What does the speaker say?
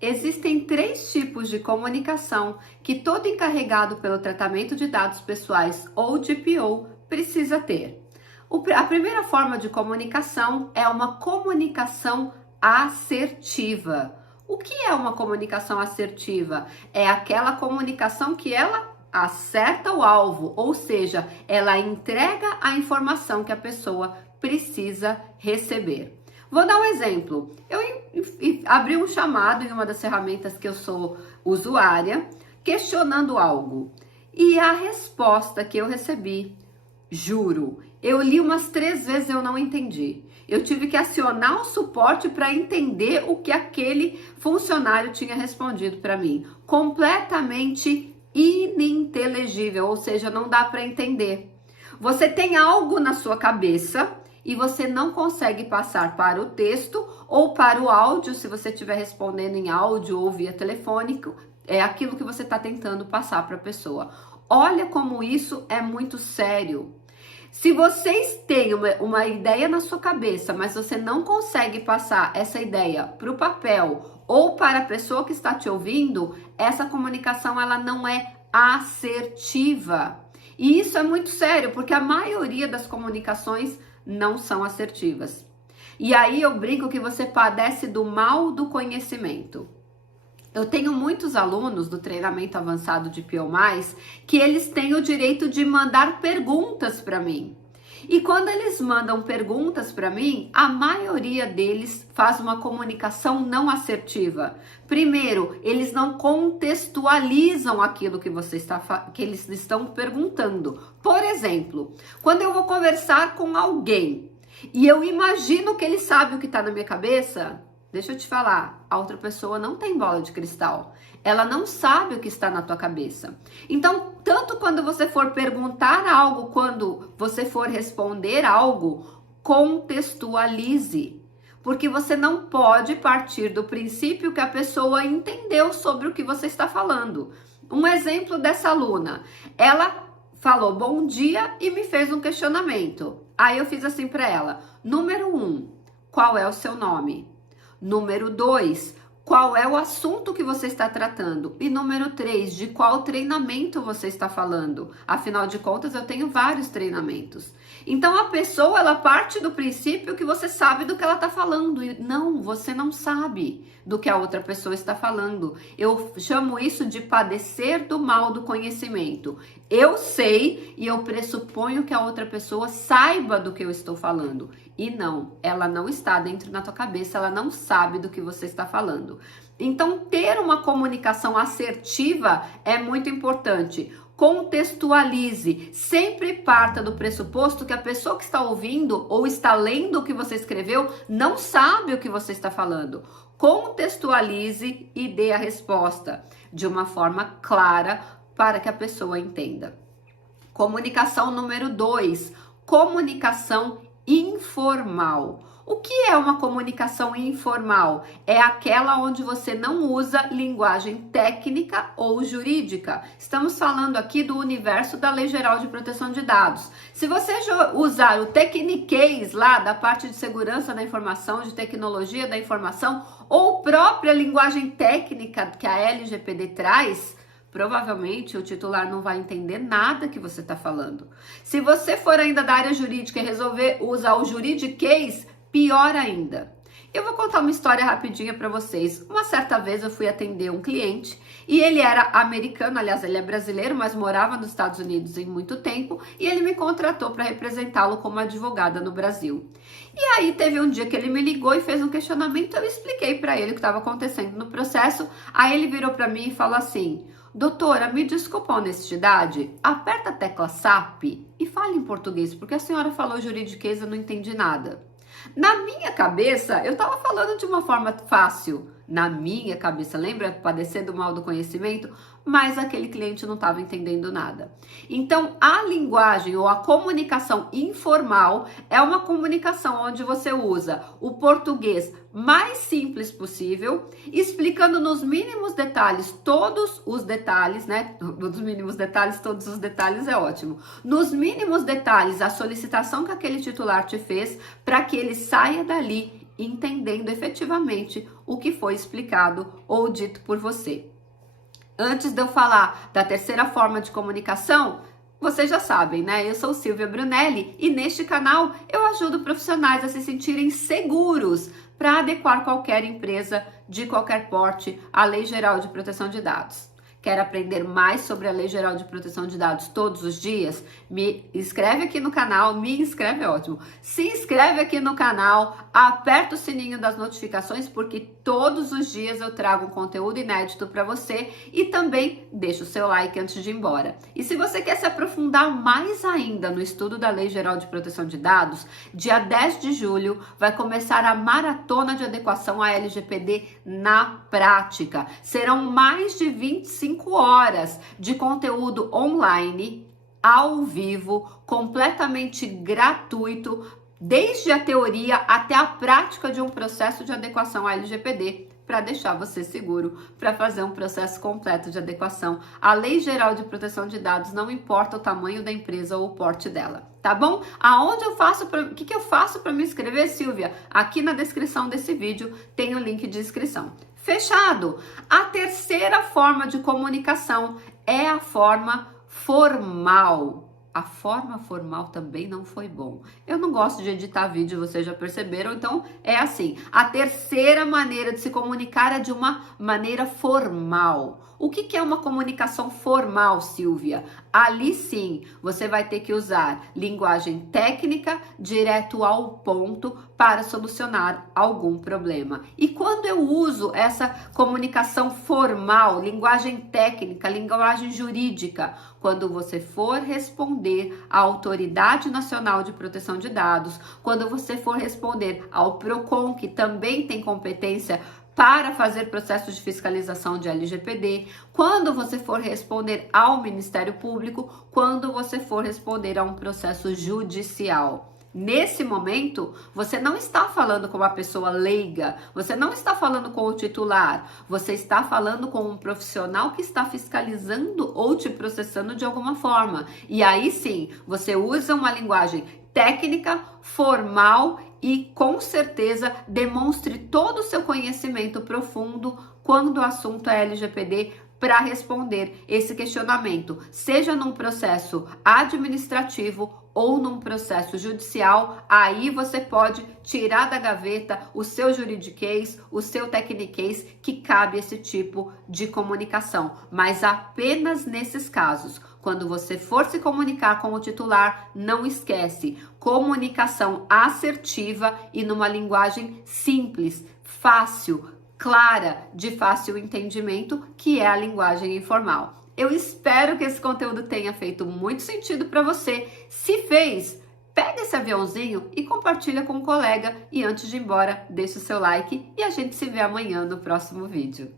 Existem três tipos de comunicação que todo encarregado pelo tratamento de dados pessoais ou DPO precisa ter. A primeira forma de comunicação é uma comunicação assertiva. O que é uma comunicação assertiva? É aquela comunicação que ela acerta o alvo, ou seja, ela entrega a informação que a pessoa precisa receber. Vou dar um exemplo. Eu abri um chamado em uma das ferramentas que eu sou usuária, questionando algo. E a resposta que eu recebi, juro, eu li umas 3 vezes e eu não entendi. Eu tive que acionar o suporte para entender o que aquele funcionário tinha respondido para mim. Completamente ininteligível, ou seja, não dá para entender. Você tem algo na sua cabeça e você não consegue passar para o texto ou para o áudio, se você estiver respondendo em áudio ou via telefônico, é aquilo que você está tentando passar para a pessoa. Olha como isso é muito sério. Se vocês têm uma ideia na sua cabeça, mas você não consegue passar essa ideia para o papel ou para a pessoa que está te ouvindo, essa comunicação ela não é assertiva. E isso é muito sério, porque a maioria das comunicações não são assertivas. E aí eu brinco que você padece do mal do conhecimento. Eu tenho muitos alunos do treinamento avançado de PO+, que eles têm o direito de mandar perguntas para mim. E quando eles mandam perguntas para mim, a maioria deles faz uma comunicação não assertiva. Primeiro, eles não contextualizam aquilo que eles estão perguntando. Por exemplo, quando eu vou conversar com alguém e eu imagino que ele sabe o que está na minha cabeça, deixa eu te falar, a outra pessoa não tem bola de cristal. Ela não sabe o que está na tua cabeça. Então, tanto quando você for perguntar algo, quando você for responder algo, contextualize. Porque você não pode partir do princípio que a pessoa entendeu sobre o que você está falando. Um exemplo dessa aluna, ela falou bom dia e me fez um questionamento. Aí eu fiz assim para ela, número 1, qual é o seu nome? Número 2, qual é o assunto que você está tratando? E número 3, de qual treinamento você está falando? Afinal de contas, eu tenho vários treinamentos. Então, a pessoa, ela parte do princípio que você sabe do que ela está falando. E não, você não sabe do que a outra pessoa está falando. Eu chamo isso de padecer do mal do conhecimento. Eu sei e eu pressuponho que a outra pessoa saiba do que eu estou falando. E não, ela não está dentro da tua cabeça, ela não sabe do que você está falando. Então, ter uma comunicação assertiva é muito importante. Contextualize, sempre parta do pressuposto que a pessoa que está ouvindo ou está lendo o que você escreveu não sabe o que você está falando. Contextualize e dê a resposta de uma forma clara para que a pessoa entenda. Comunicação número 2, comunicação informal. O que é uma comunicação informal? É aquela onde você não usa linguagem técnica ou jurídica. Estamos falando aqui do universo da Lei Geral de Proteção de Dados. Se você usar o tecniquez lá da parte de segurança da informação, de tecnologia da informação, ou própria linguagem técnica que a LGPD traz, provavelmente o titular não vai entender nada que você está falando. Se você for ainda da área jurídica e resolver usar o juridiquês, pior ainda. Eu vou contar uma história rapidinha para vocês. Uma certa vez eu fui atender um cliente e ele era americano, aliás, ele é brasileiro, mas morava nos Estados Unidos em muito tempo e ele me contratou para representá-lo como advogada no Brasil. E aí teve um dia que ele me ligou e fez um questionamento, eu expliquei para ele o que estava acontecendo no processo, aí ele virou para mim e falou assim: doutora, me desculpa a honestidade, aperta a tecla SAP e fale em português, porque a senhora falou juridiquês e eu não entendi nada. Na minha cabeça, eu estava falando de uma forma fácil. Na minha cabeça, lembra padecer do mal do conhecimento? Mas aquele cliente não estava entendendo nada. Então, a linguagem ou a comunicação informal é uma comunicação onde você usa o português mais simples possível, explicando nos mínimos detalhes todos os detalhes, né? Nos mínimos detalhes, todos os detalhes é ótimo. Nos mínimos detalhes, a solicitação que aquele titular te fez para que ele saia dali entendendo efetivamente o que foi explicado ou dito por você. Antes de eu falar da terceira forma de comunicação, vocês já sabem, né? Eu sou Silvia Brunelli e neste canal eu ajudo profissionais a se sentirem seguros para adequar qualquer empresa de qualquer porte à Lei Geral de Proteção de Dados. Quer aprender mais sobre a Lei Geral de Proteção de Dados todos os dias? Me inscreve aqui no canal, me inscreve é ótimo. Se inscreve aqui no canal, aperta o sininho das notificações, porque todos os dias eu trago um conteúdo inédito para você e também deixa o seu like antes de ir embora. E se você quer se aprofundar mais ainda no estudo da Lei Geral de Proteção de Dados, dia 10 de julho vai começar a maratona de adequação à LGPD na prática. Serão mais de 25 horas de conteúdo online, ao vivo, completamente gratuito, desde a teoria até a prática de um processo de adequação à LGPD, para deixar você seguro para fazer um processo completo de adequação à Lei Geral de Proteção de Dados, não importa o tamanho da empresa ou o porte dela, tá bom? O que eu faço para me inscrever, Silvia? Aqui na descrição desse vídeo tem o link de inscrição. Fechado! A terceira forma de comunicação é a forma formal. A forma formal também não foi bom. Eu não gosto de editar vídeo, vocês já perceberam, então é assim. A terceira maneira de se comunicar é de uma maneira formal. O que é uma comunicação formal, Silvia? Ali sim, você vai ter que usar linguagem técnica, direto ao ponto, para solucionar algum problema. E quando eu uso essa comunicação formal, linguagem técnica, linguagem jurídica, quando você for responder à Autoridade Nacional de Proteção de Dados, quando você for responder ao PROCON, que também tem competência para fazer processos de fiscalização de LGPD, quando você for responder ao Ministério Público, quando você for responder a um processo judicial. Nesse momento, você não está falando com uma pessoa leiga, você não está falando com o titular, você está falando com um profissional que está fiscalizando ou te processando de alguma forma. E aí sim, você usa uma linguagem técnica, formal e com certeza demonstre todo o seu conhecimento profundo quando o assunto é LGPD para responder esse questionamento, seja num processo administrativo ou num processo judicial. Aí você pode tirar da gaveta o seu juridiquês, o seu tecniquês, que cabe esse tipo de comunicação, mas apenas nesses casos. Quando você for se comunicar com o titular, não esquece, comunicação assertiva e numa linguagem simples, fácil, clara, de fácil entendimento, que é a linguagem informal. Eu espero que esse conteúdo tenha feito muito sentido para você. Se fez, pega esse aviãozinho e compartilha com um colega. E antes de ir embora, deixa o seu like e a gente se vê amanhã no próximo vídeo.